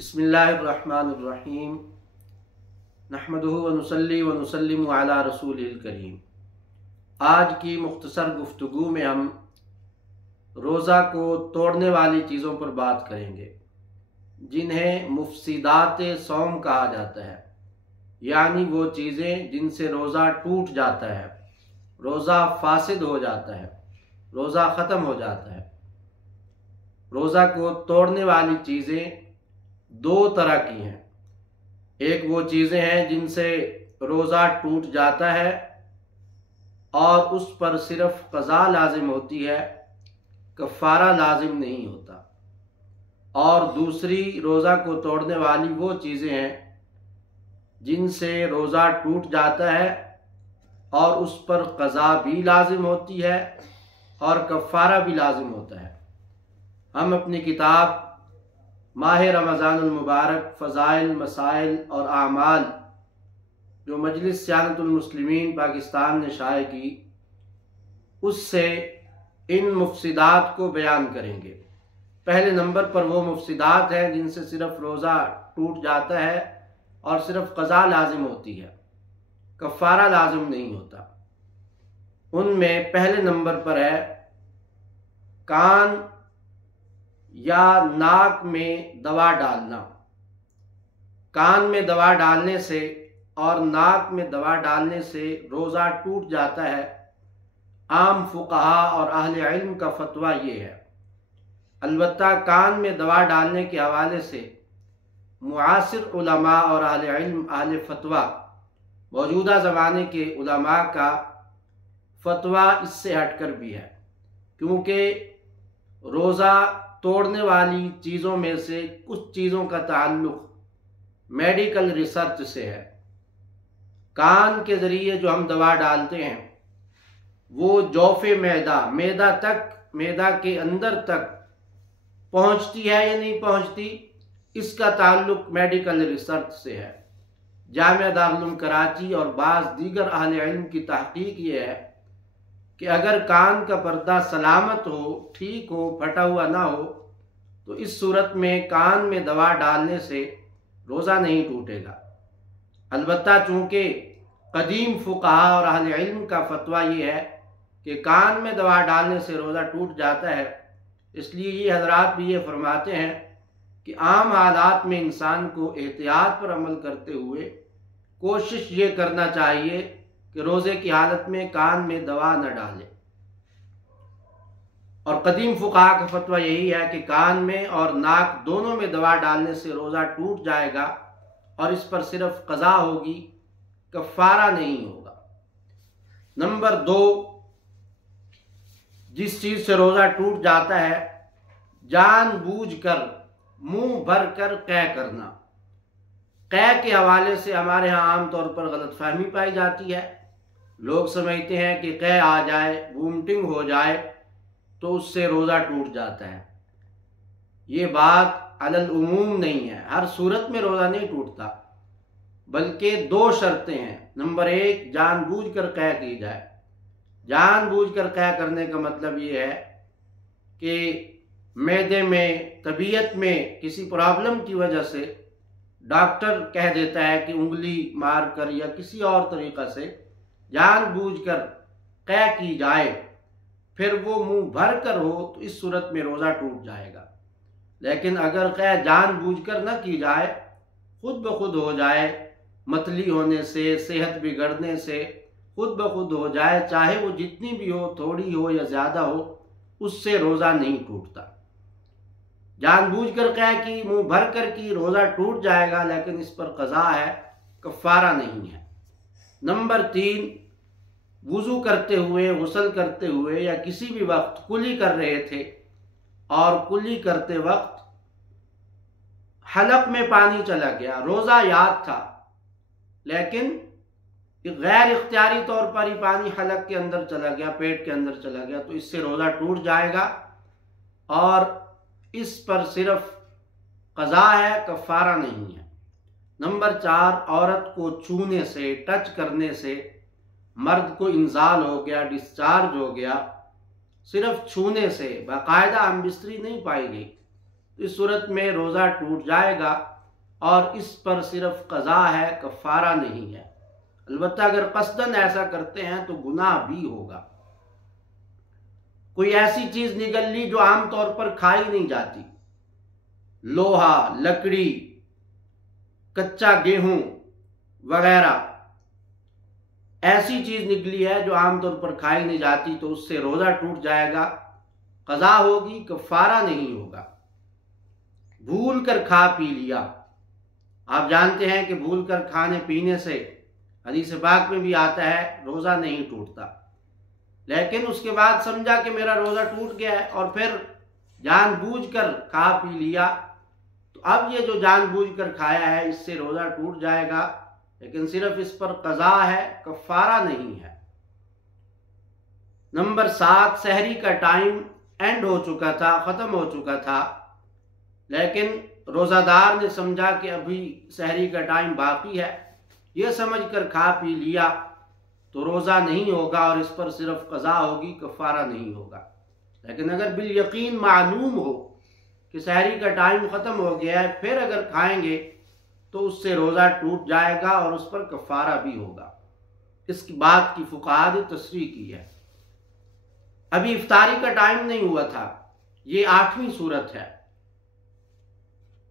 बिस्मिल्लाहिर्रहमानिर्रहीम नहमदुहु व नुसल्ली व नुसल्लिमु अला रसूलिल करीम। आज की मुख्तसर गुफ्तगू में हम रोज़ा को तोड़ने वाली चीज़ों पर बात करेंगे जिन्हें मुफसिदात सौम कहा जाता है, यानी वो चीज़ें जिनसे रोज़ा टूट जाता है, रोज़ा फासिद हो जाता है, रोज़ा ख़त्म हो जाता है। रोज़ा को तोड़ने वाली चीज़ें दो तरह की हैं। एक वो चीज़ें हैं जिनसे रोज़ा टूट जाता है और उस पर सिर्फ क़ज़ा लाजिम होती है, कफ़ारा लाजिम नहीं होता। और दूसरी रोज़ा को तोड़ने वाली वो चीज़ें हैं जिनसे रोज़ा टूट जाता है और उस पर क़ज़ा भी लाजिम होती है और कफ़ारा भी लाजिम होता है। हम अपनी किताब माह रमज़ानुल मुबारक फ़ज़ाइल मसाइल और आमाल जो मजलिस सियानतुल मुस्लिमीन पाकिस्तान ने शाये की, उससे इन मुफसिदात को बयान करेंगे। पहले नंबर पर वो मुफसिदात हैं जिनसे सिर्फ रोज़ा टूट जाता है और सिर्फ क़ज़ा लाजिम होती है, कफ़ारा लाजिम नहीं होता। उनमें पहले नंबर पर है कान या नाक में दवा डालना। कान में दवा डालने से और नाक में दवा डालने से रोज़ा टूट जाता है। आम फुक़हा और अहले इल्म का फतवा ये है। अलबत्ता कान में दवा डालने के हवाले से मुआसिर उलमा और अहले इल्म अहले फतवा, मौजूदा ज़माने के उलमा का फतवा इससे हटकर भी है, क्योंकि रोज़ा तोड़ने वाली चीज़ों में से कुछ चीज़ों का ताल्लुक़ मेडिकल रिसर्च से है। कान के ज़रिए जो हम दवा डालते हैं वो जौफ़े मैदा तक, मैदा के अंदर तक पहुंचती है या नहीं पहुंचती, इसका ताल्लुक़ मेडिकल रिसर्च से है। जामिया दारुल उलूम कराची और बाज़ दीगर अहले इल्म की तहक़ीक़ ये है कि अगर कान का पर्दा सलामत हो, ठीक हो, फटा हुआ ना हो, तो इस सूरत में कान में दवा डालने से रोज़ा नहीं टूटेगा। अलबत्ता चूँकि कदीम फुक़हा और अहले इल्म का फतवा ये है कि कान में दवा डालने से रोज़ा टूट जाता है, इसलिए ये हज़रात भी ये फरमाते हैं कि आम हालात में इंसान को एहतियात पर अमल करते हुए कोशिश ये करना चाहिए कि रोज़े की हालत में कान में दवा न डाले। और कदीम फुक़हा का फतवा यही है कि कान में और नाक दोनों में दवा डालने से रोज़ा टूट जाएगा और इस पर सिर्फ क़ज़ा होगी, कफ़ारा नहीं होगा। नंबर 2, जिस चीज़ से रोज़ा टूट जाता है, जानबूझकर मुंह भर कर कै करना। कै के हवाले से हमारे यहाँ आम तौर पर गलतफहमी पाई जाती है। लोग समझते हैं कि कै आ जाए, वोमिटिंग हो जाए तो उससे रोज़ा टूट जाता है। ये बात अलल उमूम नहीं है, हर सूरत में रोज़ा नहीं टूटता, बल्कि 2 शर्तें हैं। नंबर 1, जानबूझकर कै की जाए। जानबूझकर कै करने का मतलब ये है कि मैदे में, तबीयत में किसी प्रॉब्लम की वजह से डॉक्टर कह देता है कि उंगली मार कर या किसी और तरीक़ा से जानबूझकर कै की जाए, फिर वो मुंह भर कर हो, तो इस सूरत में रोज़ा टूट जाएगा। लेकिन अगर कै जानबूझकर न की जाए, खुद ब खुद हो जाए, मतली होने से, सेहत बिगड़ने से खुद ब खुद हो जाए, चाहे वो जितनी भी हो, थोड़ी हो या ज़्यादा हो, उससे रोज़ा नहीं टूटता। जानबूझकर कै की, मुंह भर कर की, रोज़ा टूट जाएगा, लेकिन इस पर क़ज़ा है, कफ़ारा नहीं है। नंबर 3, वुज़ू करते हुए, गुस्ल करते हुए या किसी भी वक्त कुली कर रहे थे और कुली करते वक्त हलक में पानी चला गया, रोज़ा याद था लेकिन गैर इख्तियारी तौर पर ही पानी हलक के अंदर चला गया, पेट के अंदर चला गया, तो इससे रोज़ा टूट जाएगा और इस पर सिर्फ क़ज़ा है, कफ़ारा नहीं है। नंबर 4, औरत को छूने से, टच करने से मर्द को इंजाल हो गया, डिस्चार्ज हो गया, सिर्फ छूने से, बाकायदा हमबिस्तरी नहीं पाई गई, तो इस सूरत में रोज़ा टूट जाएगा और इस पर सिर्फ क़ज़ा है, कफ़ारा नहीं है। अलबत्ता अगर क़स्दन ऐसा करते हैं तो गुनाह भी होगा। कोई ऐसी चीज़ निगल ली जो आम तौर पर खाई नहीं जाती, लोहा, लकड़ी, कच्चा गेहूं वगैरह, ऐसी चीज़ निकली है जो आमतौर पर खाई नहीं जाती, तो उससे रोज़ा टूट जाएगा, क़ज़ा होगी, कफ़ारा नहीं होगा। भूल कर खा पी लिया, आप जानते हैं कि भूल कर खाने पीने से हदीस पाक में भी आता है रोज़ा नहीं टूटता, लेकिन उसके बाद समझा कि मेरा रोज़ा टूट गया है और फिर जानबूझकर खा पी लिया, तो अब ये जो जानबूझकर खाया है इससे रोज़ा टूट जाएगा, लेकिन सिर्फ इस पर क़ज़ा है, कफ़ारा नहीं है। नंबर 7, सहरी का टाइम एंड हो चुका था, ख़त्म हो चुका था, लेकिन रोज़ादार ने समझा कि अभी सहरी का टाइम बाकी है, ये समझकर खा पी लिया, तो रोज़ा नहीं होगा और इस पर सिर्फ क़ज़ा होगी, कफ़ारा नहीं होगा। लेकिन अगर बिल यकीन मालूम हो कि सहरी का टाइम ख़त्म हो गया है, फिर अगर खाएंगे तो उससे रोज़ा टूट जाएगा और उस पर कफ़ारा भी होगा। इसकी बात की फुक़हा ने तस्रीह की है। अभी इफ्तारी का टाइम नहीं हुआ था, ये 8वीं सूरत है।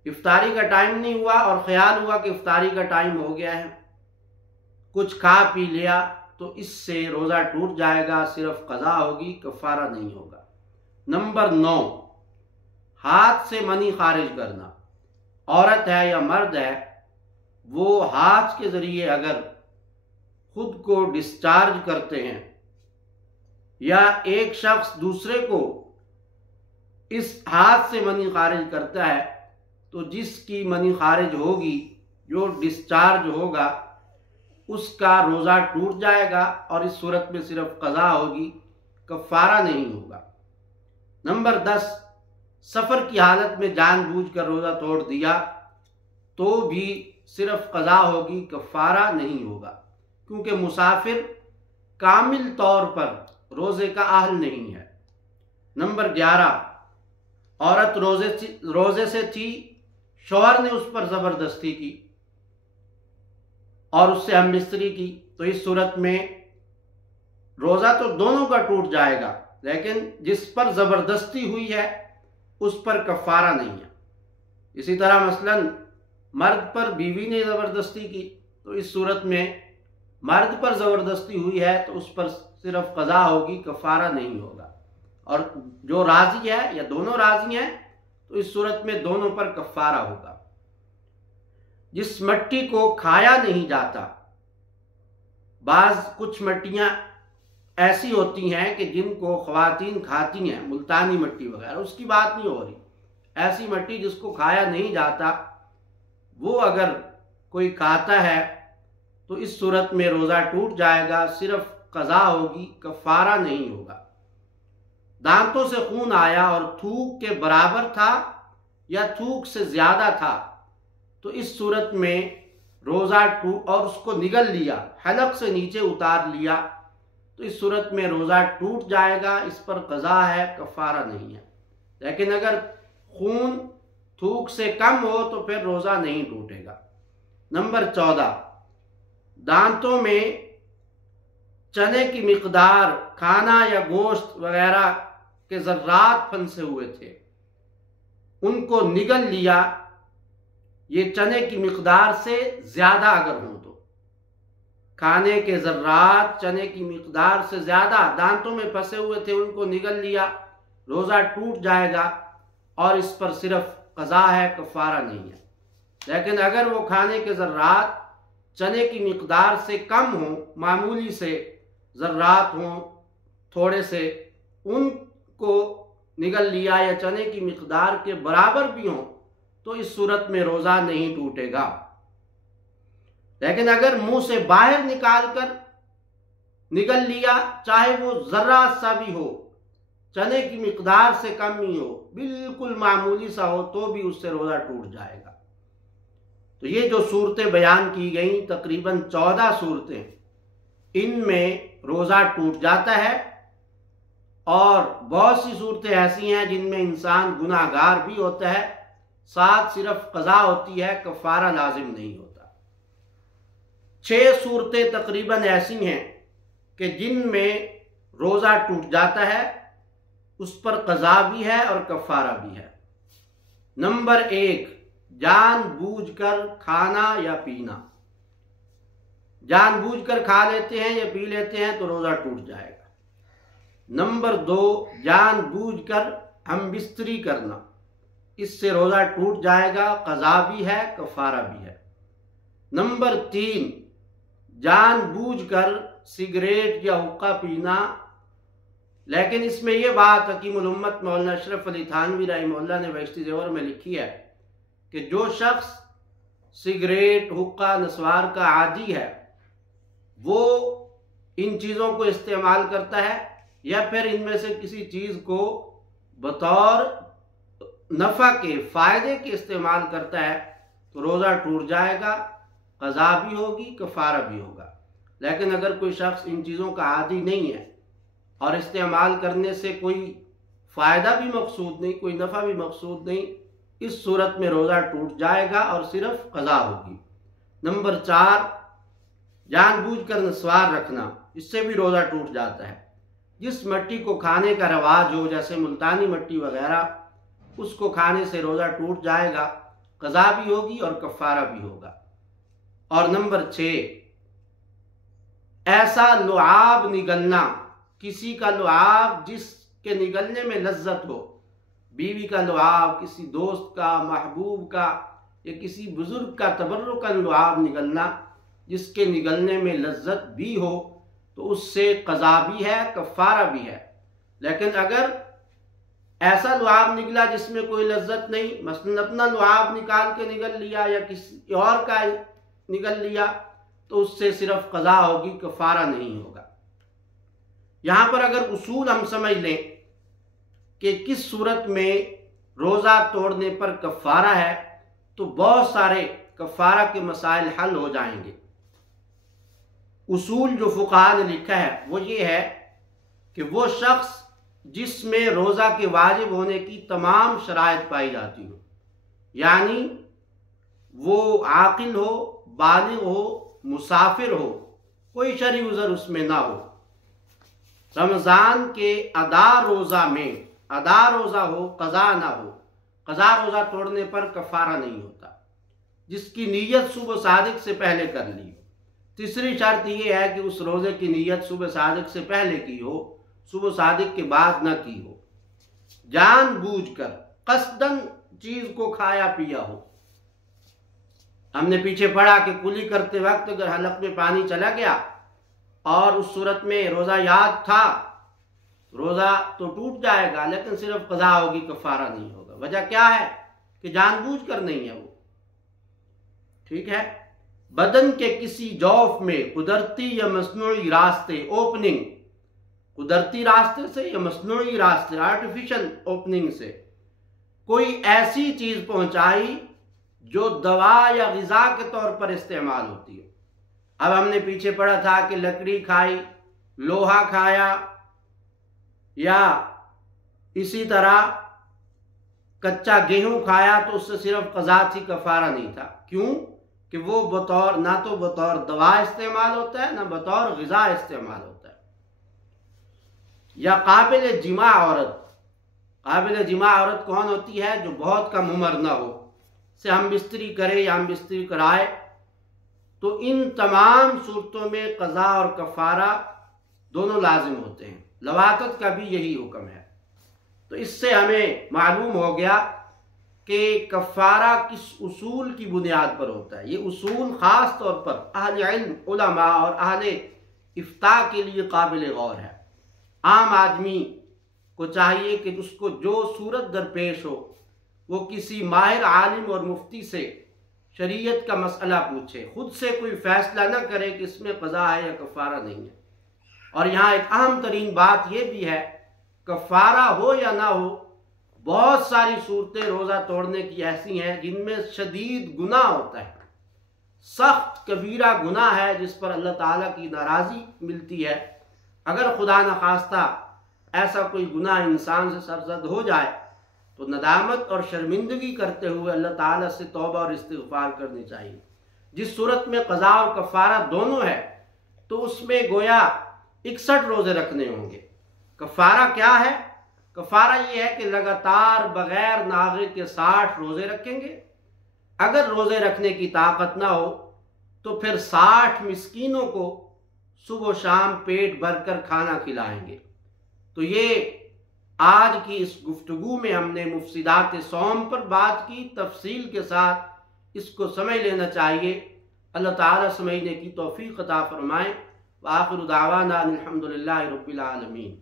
इफ्तारी का टाइम नहीं हुआ और ख्याल हुआ कि इफ्तारी का टाइम हो गया है, कुछ खा पी लिया, तो इससे रोज़ा टूट जाएगा, सिर्फ क़ज़ा होगी, कफ़ारा नहीं होगा। नंबर 9, हाथ से मनी खारिज करना। औरत है या मर्द है, वो हाथ के ज़रिए अगर खुद को डिस्चार्ज करते हैं या एक शख्स दूसरे को इस हाथ से मनी खारिज करता है, तो जिसकी मनी खारिज होगी, जो डिस्चार्ज होगा, उसका रोज़ा टूट जाएगा और इस सूरत में सिर्फ क़ज़ा होगी, कफ़ारा नहीं होगा। नंबर 10, सफ़र की हालत में जानबूझकर रोज़ा तोड़ दिया तो भी सिर्फ क़ज़ा होगी, कफ़ारा नहीं होगा, क्योंकि मुसाफिर कामिल तौर पर रोज़े का अहल नहीं है। नंबर 11, औरत रोज़े से थी, शौहर ने उस पर ज़बरदस्ती की और उससे हमबिस्तरी की, तो इस सूरत में रोज़ा तो दोनों का टूट जाएगा, लेकिन जिस पर ज़बरदस्ती हुई है उस पर कफ़ारा नहीं है। इसी तरह मसलन मर्द पर बीवी ने ज़बरदस्ती की, तो इस सूरत में मर्द पर ज़बरदस्ती हुई है तो उस पर सिर्फ क़ज़ा होगी, कफ़ारा नहीं होगा। और जो राज़ी है या दोनों राज़ी हैं तो इस सूरत में दोनों पर कफ़ारा होगा। जिस मट्टी को खाया नहीं जाता, कुछ मट्टियाँ ऐसी होती हैं कि जिनको ख़वातीन खाती हैं, मुल्तानी मट्टी वगैरह, उसकी बात नहीं हो रही। ऐसी मट्टी जिसको खाया नहीं जाता, वो अगर कोई खाता है तो इस सूरत में रोज़ा टूट जाएगा, सिर्फ क़ज़ा होगी, कफ़ारा नहीं होगा। दांतों से खून आया और थूक के बराबर था या थूक से ज़्यादा था, तो इस सूरत में रोज़ा और उसको निगल लिया, हलक से नीचे उतार लिया, तो इस सूरत में रोज़ा टूट जाएगा, इस पर क़ज़ा है, कफ़ारा नहीं है। लेकिन अगर खून थूक से कम हो तो फिर रोज़ा नहीं टूटेगा। नंबर 14, दांतों में चने की मिक़दार, खाना या गोश्त वगैरह के ज़र्रात फंसे हुए थे, उनको निगल लिया, ये चने की मिक़दार से ज़्यादा अगर हो तो, खाने के ज़र्रात चने की मिक़दार से ज़्यादा दांतों में फंसे हुए थे, उनको निगल लिया, रोज़ा टूट जाएगा और इस पर सिर्फ क़ज़ा है, कफ़ारा नहीं है। लेकिन अगर वो खाने के ज़र्रात चने की मिक़दार से कम हो, मामूली से ज़र्रात हों, थोड़े से, उनको निगल लिया या चने की मिक़दार के बराबर भी हों, तो इस सूरत में रोज़ा नहीं टूटेगा। लेकिन अगर मुंह से बाहर निकाल कर निगल लिया, चाहे वो ज़र्रा सा भी हो, चने की मिक़दार से कम ही हो, बिल्कुल मामूली सा हो, तो भी उससे रोज़ा टूट जाएगा। तो ये जो सूरतें बयान की गई, तकरीबन 14 सूरतें, इनमें रोज़ा टूट जाता है और बहुत सी सूरतें ऐसी हैं जिनमें इंसान गुनाहगार भी होता है 7 सिर्फ क़ज़ा होती है, कफ़ारा लाजिम नहीं होता। 6 सूरतें तकरीबन ऐसी हैं कि जिनमें रोज़ा टूट जाता है, उस पर क़ज़ा भी है और कफ़ारा भी है। नंबर 1, जानबूझकर खाना या पीना। जानबूझकर खा लेते हैं या पी लेते हैं तो रोज़ा टूट जाएगा। नंबर 2, जानबूझकर हम बिस्तरी करना, इससे रोज़ा टूट जाएगा, क़ज़ा भी है, कफ़ारा भी है। नंबर 3, जानबूझकर सिगरेट या हुक्का पीना, लेकिन इसमें यह बात हकीमुल उम्मत मौलाना अशरफ अली थानवी रहमतुल्लाह ने बहिश्ती ज़ेवर में लिखी है कि जो शख्स सिगरेट, हुक्का, नस्वार का आदी है, वो इन चीज़ों को इस्तेमाल करता है या फिर इनमें से किसी चीज़ को बतौर नफ़ा के, फ़ायदे के इस्तेमाल करता है, तो रोज़ा टूट जाएगा, क़ज़ा भी होगी, कफ़ारा भी होगा। लेकिन अगर कोई शख्स इन चीज़ों का आदी नहीं है और इस्तेमाल करने से कोई फ़ायदा भी मकसूद नहीं, कोई नफ़ा भी मकसूद नहीं, इस सूरत में रोज़ा टूट जाएगा और सिर्फ क़ज़ा होगी। नंबर 4, जानबूझकर नस्वार रखना, इससे भी रोज़ा टूट जाता है। जिस मिट्टी को खाने का रवाज हो, जैसे मुल्तानी मिट्टी वगैरह, उसको खाने से रोज़ा टूट जाएगा, क़ज़ा भी होगी और कफ़ारा भी होगा। और नंबर 6, ऐसा लुआब निगलना, किसी का लुआब जिसके निगलने में लज्जत हो, बीवी का लुआब, किसी दोस्त का, महबूब का या किसी बुजुर्ग का तबर्रुक का लुआब निगलना, जिसके निगलने में लज्जत भी हो, तो उससे क़ज़ा भी है, कफ़ारा भी है। लेकिन अगर ऐसा लुआब निकला जिसमें कोई लज्जत नहीं, मसलन अपना लुआब निकाल के निगल लिया या किसी और का निगल लिया, तो उससे सिर्फ क़ज़ा होगी, कफ़ारा नहीं होगा। यहाँ पर अगर उसूल हम समझ लें कि किस सूरत में रोज़ा तोड़ने पर कफ़ारा है, तो बहुत सारे कफ़ारा के मसाइल हल हो जाएंगे। उसूल जो फ़ुक़हा ने लिखा है वो ये है कि वो शख्स जिसमें रोज़ा के वाजिब होने की तमाम शराइत पाई जाती हो, यानी वो आकिल हो, बालिग हो, मुसाफिर हो, कोई शरई उज़र उसमें ना हो, रमज़ान के अदा रोज़ा में अदा रोज़ा हो, क़ज़ा ना हो, क़ज़ा रोज़ा तोड़ने पर कफ़ारा नहीं होता, जिसकी नीयत सुबह सादिक से पहले कर ली। तीसरी शर्त यह है कि उस रोज़े की नीयत सुबह सादिक से पहले की हो, सुबह सादिक के बाद न की हो। जानबूझकर कस्दन चीज़ को खाया पिया हो, हमने पीछे पढ़ा कि कुली करते वक्त अगर हलक में पानी चला गया और उस सूरत में रोज़ा याद था, रोज़ा तो टूट जाएगा, लेकिन सिर्फ क़ज़ा होगी, कफ़ारा नहीं होगा। वजह क्या है कि जानबूझकर नहीं है वो, ठीक है। बदन के किसी जौफ में कुदरती या मसनूई रास्ते, ओपनिंग, कुदरती रास्ते से या मसनूई रास्ते, आर्टिफिशियल ओपनिंग से कोई ऐसी चीज़ पहुंचाई जो दवा या ग़िज़ा के तौर पर इस्तेमाल होती है। अब हमने पीछे पढ़ा था कि लकड़ी खाई, लोहा खाया, या इसी तरह कच्चा गेहूं खाया, तो उससे सिर्फ क़ज़ा थी, कफ़ारा नहीं था। क्यों कि वो बतौर ना तो बतौर दवा इस्तेमाल होता है, ना बतौर ग़िज़ा इस्तेमाल होता है। या काबिल जिमा औरत, काबिल जिमा औरत कौन होती है? जो बहुत कम उम्र ना हो, से हम बिस्तरी करे या हम बिस्तरी कराए, तो इन तमाम सूरतों में क़ज़ा और कफ़ारा दोनों लाजिम होते हैं। लवातत का भी यही हुक्म है। तो इससे हमें मालूम हो गया कि कफ़ारा किस उसूल की बुनियाद पर होता है। ये उसूल ख़ास तौर पर अहले इल्म, उलमा और अहले इफ्ता के लिए काबिल गौर है। आम आदमी को चाहिए कि उसको जो सूरत दरपेश हो, वो किसी माहिर आलिम और मुफ्ती से शरीयत का मसला पूछे, खुद से कोई फ़ैसला न करे कि इसमें क़ज़ा है या कफ़ारा नहीं है। और यहाँ एक अहम तरीन बात यह भी है, कफ़ारा हो या ना हो, बहुत सारी सूरतें रोज़ा तोड़ने की ऐसी हैं जिनमें शदीद गुनाह होता है, सख्त कबीरा गुनाह है, जिस पर अल्लाह ताला की नाराज़ी मिलती है। अगर खुदा न खास्ता ऐसा कोई गुनाह इंसान से सरज़द हो जाए तो नदामत और शर्मिंदगी करते हुए अल्लाह ताला से तौबा और इस्तिग़फ़ार करनी चाहिए। जिस सूरत में क़ज़ा और कफ़ारा दोनों है तो उसमें गोया 61 रोज़े रखने होंगे। कफ़ारा क्या है? कफ़ारा ये है कि लगातार बग़ैर नागे के 60 रोज़े रखेंगे। अगर रोज़े रखने की ताकत ना हो तो फिर 60 मिस्कीनों को सुबह शाम पेट भरकर खाना खिलाएंगे। तो ये आज की इस गुफ्तगू में हमने मुफ़सिदात सौम पर बात की, तफसील के साथ इसको समझ लेना चाहिए। अल्लाह ताला समझने की तौफ़ीक़ अता फ़रमाए। व आख़िरु दावाना अनिल हम्दुलिल्लाहि रब्बिल आलमीन।